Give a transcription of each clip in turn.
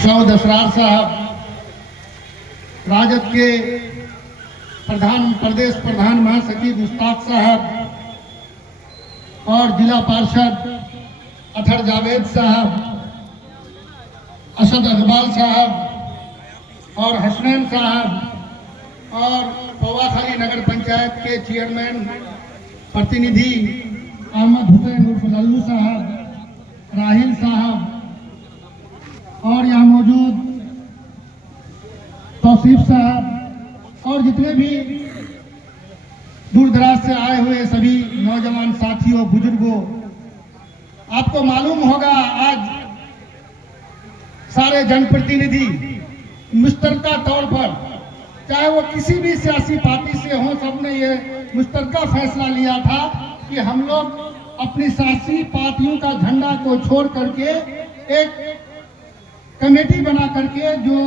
सऊद असरार साहब, राजद के प्रदेश प्रधान महासचिव मुश्ताक साहब और जिला पार्षद अतर जावेद साहब, असद अकबाल साहब और हसनैन साहब और पवाखाली नगर पंचायत के चेयरमैन प्रतिनिधि अहमद हुसैन उर्फ लल्लू साहब, राहिल साहब और यहाँ मौजूद तौसीफ साहब और जितने भी दूर दराज से आए हुए सभी नौजवान साथियों, बुजुर्गों, आपको मालूम होगा आज सारे जनप्रतिनिधि मुश्तरका तौर पर, चाहे वो किसी भी सियासी पार्टी से हो, सबने ये मुश्तरका फैसला लिया था कि हम लोग अपनी सियासी पार्टियों का झंडा को छोड़ करके एक कमेटी बना करके जो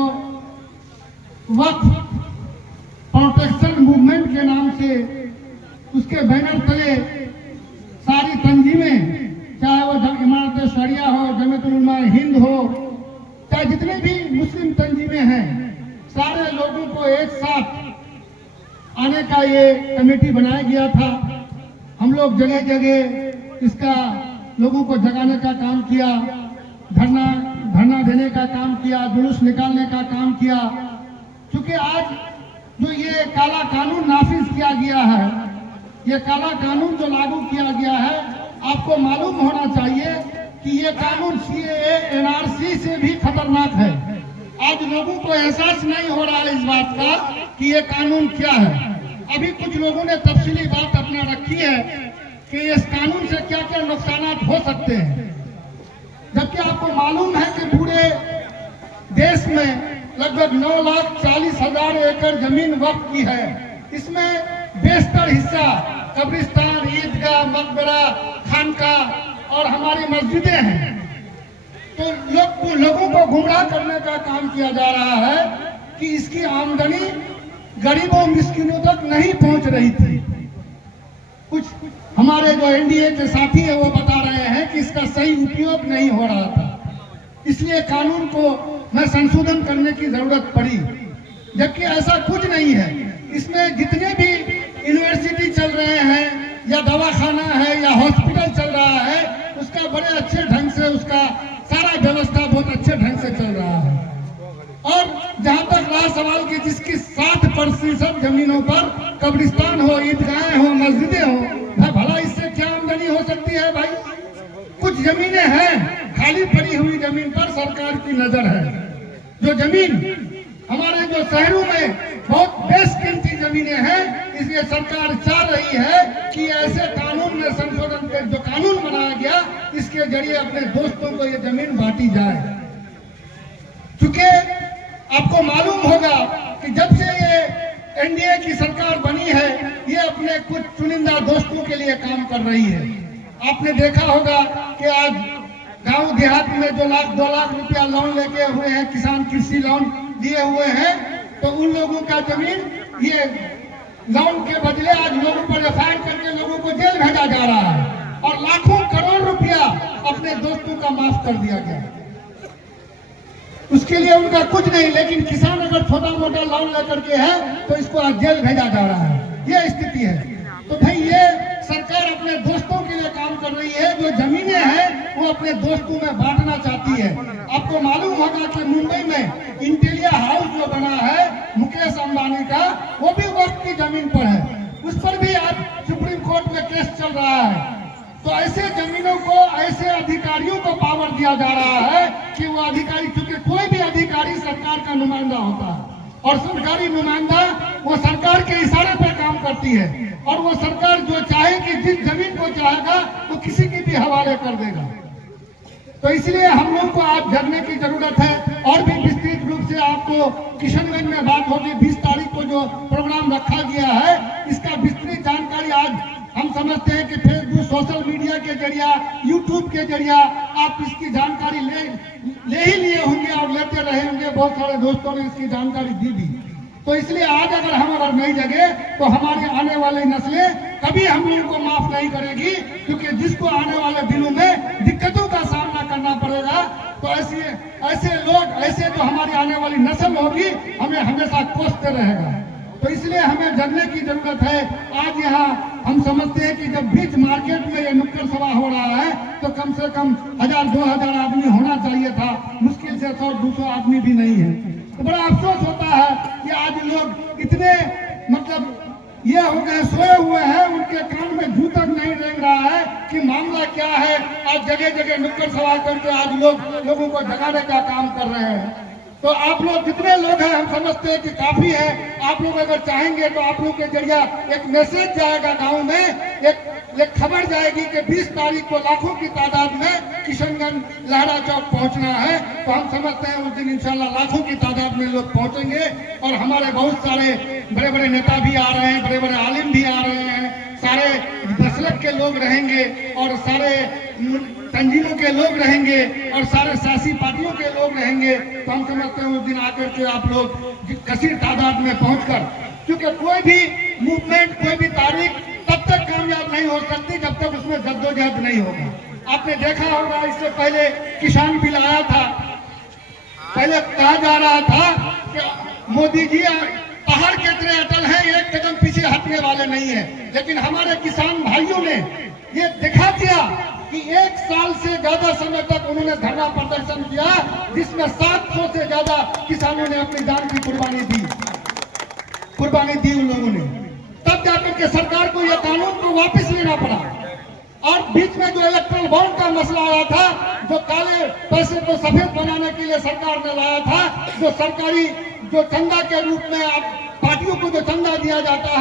वक्फ प्रोटेक्शन मूवमेंट के नाम से उसके बैनर तले सारी तंजीमें, चाहे वो इमारत शरिया हो, जमीयतुल उलमा हिंद हो, चाहे जितने भी मुस्लिम तंजीमें हैं, सारे लोगों को एक साथ आने का ये कमेटी बनाया गया था। हम लोग जगह जगह इसका लोगों को जगाने का काम किया, धरना देने का काम किया, जुलूस निकालने का काम किया। क्योंकि आज जो ये काला कानून नाफिज किया गया है, ये काला कानून जो लागू किया गया है, आपको मालूम होना चाहिए कि ये कानून CAA NRC से भी खतरनाक है। आज लोगों को एहसास नहीं हो रहा है इस बात का कि ये कानून क्या है। अभी कुछ लोगों ने तफसीली बात अपना रखी है कि इस कानून से क्या क्या नुकसान हो सकते हैं, जबकि आपको मालूम है कि पूरे देश में लगभग 9,40,000 एकड़ जमीन वक्फ की है। इसमें बेशतर हिस्सा कब्रिस्तान, ईदगाह, मकबरा, खानका और हमारी मस्जिदें हैं। तो लोगों को गुमराह करने का काम किया जा रहा है कि इसकी आमदनी गरीबों मिस्किनों तक नहीं पहुंच रही थी। कुछ हमारे जो NDA के साथी हैं वो बता रहे हैं कि इसका सही उपयोग नहीं हो रहा था, इसलिए कानून को में संशोधन करने की जरूरत पड़ी। जबकि ऐसा कुछ नहीं है। इसमें जितने भी यूनिवर्सिटी चल रहे हैं या दवाखाना है या हॉस्पिटल चल रहा है, उसका बड़े अच्छे ढंग से उसका सारा व्यवस्था बहुत अच्छे ढंग से चल रहा है। और जहां तक रहा सवाल कि जिसकी 60% जमीनों पर कब्रिस्तान हो, ईदगाहें हो, मस्जिदें हो, भला इससे क्या आमदनी हो सकती है भाई? कुछ जमीनें हैं खाली पड़ी हुई, जमीन पर सरकार की नजर है। जो जमीन हमारे जो शहरों में बहुत बेशकीमती जमीनें हैं, इसलिए सरकार चाह रही है कि ऐसे कानून में संशोधन कर, जो कानून बनाया गया, इसके जरिए अपने दोस्तों को ये जमीन बांटी जाए। क्योंकि आपको मालूम होगा कि जब से ये NDA की सरकार बनी है, ये अपने कुछ चुनिंदा दोस्तों के लिए काम कर रही है। आपने देखा होगा कि आज गांव देहात में जो 1,00,000-2 लाख रुपया लोन लेके हुए हैं, किसान कृषि लोन दिए हुए हैं, तो उन लोगों का जमीन ये लोन के बदले आज लोगों पर FIR करके लोगों को जेल भेजा जा रहा है और लाखों करोड़ रुपया अपने दोस्तों का माफ कर दिया गया। उसके लिए उनका कुछ नहीं, लेकिन किसान अगर छोटा मोटा लोन लेकर के है तो इसको आज जेल भेजा जा रहा है। ये स्थिति है। तो भाई ये सरकार अपने दोस्तों के लिए काम कर रही है। जो जमीनें हैं वो अपने दोस्तों में बांटना चाहती है। आपको मालूम होगा कि मुंबई में इंटेलिया हाउस जो बना है मुकेश अंबानी का, वो भी वक्त की जमीन पर है। उस पर भी आज सुप्रीम कोर्ट में केस चल रहा है। तो ऐसे जमीनों को, ऐसे अधिकारियों को पावर दिया जा रहा है कि वो अधिकारी, क्योंकि कोई भी अधिकारी सरकार का नुमाइंदा होता है और सरकारी नुमाइंदा वो सरकार के इशारे पर काम करती है और वो सरकार जो चाहे कि जिस जमीन को चाहेगा वो किसी की भी हवाले कर देगा। तो इसलिए हम लोग को आज जगने की जरूरत है। और भी विस्तृत रूप से आपको किशनगंज में बात होगी। 20 तारीख को जो प्रोग्राम रखा गया है, इसका विस्तृत जानकारी आज हम समझते हैं कि फेसबुक, सोशल मीडिया के जरिया, यूट्यूब के जरिया आप इसकी जानकारी ले ही लिए होंगे और लेते रहे होंगे। बहुत सारे दोस्तों ने इसकी जानकारी दी भी। तो इसलिए आज अगर हम अगर नहीं जगे तो हमारी आने वाली नस्लें कभी हम लोगों को माफ नहीं करेगी, क्योंकि जिसको आने वाले दिनों में दिक्कतों का सामना करना पड़ेगा तो ऐसे लोग, ऐसे जो हमारी आने वाली नस्ल होगी, हमें हमेशा कोसते रहेगा। तो इसलिए हमें जानने की जरूरत है। आज यहाँ हम समझते हैं कि जब बीच मार्केट में ये नुक्कड़ सभा हो रहा है तो कम से कम 1000-2000 आदमी होना चाहिए था, मुश्किल से 100-200 आदमी भी नहीं है। तो बड़ा अफसोस होता है कि आज लोग इतने मतलब ये हो गए, सोए हुए हैं, उनके कान में जू तक नहीं रेंग रहा है कि मामला क्या है। आज जगह जगह नुक्कड़ सभा करके आज लोगों को जगाने का काम कर रहे हैं। तो आप लोग जितने लोग हैं, हम समझते हैं कि काफी है। आप लोग अगर चाहेंगे तो आप लोग के जरिए एक मैसेज जाएगा गांव में, एक खबर जाएगी कि 20 तारीख को लाखों की तादाद में किशनगंज लहरा चौक पहुंचना है। तो हम समझते हैं उस दिन इंशाल्लाह लाखों की तादाद में लोग पहुंचेंगे और हमारे बहुत सारे बड़े बड़े नेता भी आ रहे हैं, बड़े बड़े आलिम भी आ रहे हैं, सारे मसलक के लोग रहेंगे और सारे तंजीमों के लोग रहेंगे और सारे सियासी पार्टियों के लोग रहेंगे। तो हम समझते हैं उस दिन आकर के आप लोग कसीर तादाद में पहुंचकर, क्योंकि कोई भी मूवमेंट, कोई भी तारीख तब तक कामयाब नहीं हो सकती जब तक उसमें जद्दोजहद नहीं होगा। आपने देखा होगा इससे पहले किसान बिल आया था, पहले कहा जा रहा था कि मोदी जी पहाड़ के तरह अटल है, एक कदम पीछे हटने वाले नहीं है। लेकिन हमारे किसान भाइयों ने ये दिखा दिया कि 1 साल से ज्यादा समय तक उन्होंने धरना प्रदर्शन किया, जिसमें 700 से ज्यादा किसानों ने अपनी जान की कुर्बानी दी उन लोगों ने। तब जाकर के सरकार को यह कानून को वापस लेना पड़ा। और बीच में जो इलेक्ट्रल बॉन्ड का मसला आया था, जो काले पैसे को सफेद बनाने के लिए सरकार ने लाया था, जो सरकारी जो चंदा के रूप में पार्टियों को जो चंदा दिया जाता है